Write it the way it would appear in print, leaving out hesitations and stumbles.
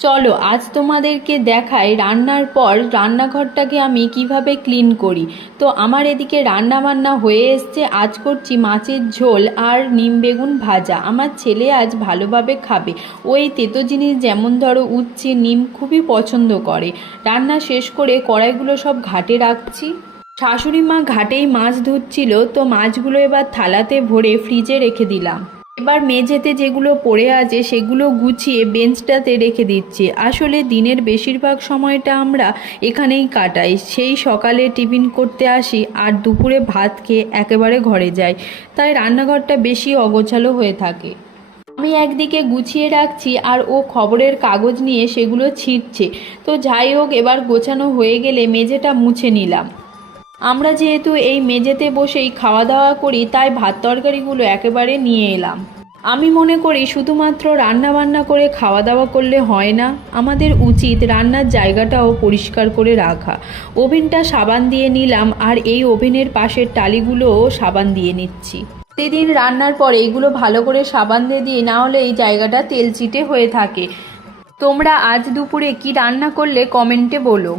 চলো আজ তোমাদেরকে দেখাই রান্নার পর রান্নাঘরটাকে আমি কিভাবে ক্লিন করি। তো আমার এদিকে রান্না বান্না হয়ে এসছে। আজ করছি মাছের ঝোল আর নিম বেগুন ভাজা। আমার ছেলে আজ ভালোভাবে খাবে। ওই তেতো জিনিস যেমন ধরো উচ্ছে নিম খুবই পছন্দ করে। রান্না শেষ করে কড়াইগুলো সব ঘাটে রাখছি। শাশুড়ি মা ঘাটেই মাছ ধুচ্ছিল, তো মাছগুলো এবার থালাতে ভরে ফ্রিজে রেখে দিলাম। এবার মেঝেতে যেগুলো পড়ে আছে সেগুলো গুছিয়ে বেঞ্চটাতে রেখে দিচ্ছি। আসলে দিনের বেশিরভাগ সময়টা আমরা এখানেই কাটাই। সেই সকালে টিফিন করতে আসি আর দুপুরে ভাত খেয়ে একেবারে ঘরে যাই, তাই রান্নাঘরটা বেশি অগোছালো হয়ে থাকে। আমি একদিকে গুছিয়ে রাখছি আর ও খবরের কাগজ নিয়ে সেগুলো ছিঁড়ছে। তো যাই হোক, এবার গোছানো হয়ে গেলে মেঝেটা মুছে নিলাম। আমরা যেহেতু এই মেঝেতে বসেই খাওয়া দাওয়া করি, তাই ভাত তরকারিগুলো একেবারে নিয়ে এলাম। আমি মনে করি শুধুমাত্র রান্না বান্না করে খাওয়া দাওয়া করলে হয় না, আমাদের উচিত রান্নার জায়গাটাও পরিষ্কার করে রাখা। ওভেনটা সাবান দিয়ে নিলাম আর এই ওভেনের পাশের টালিগুলোও সাবান দিয়ে নিচ্ছি। প্রতিদিন রান্নার পর এগুলো ভালো করে সাবান দিয়ে দিই, না হলে এই জায়গাটা তেলচিটে হয়ে থাকে। তোমরা আজ দুপুরে কি রান্না করলে কমেন্টে বলো।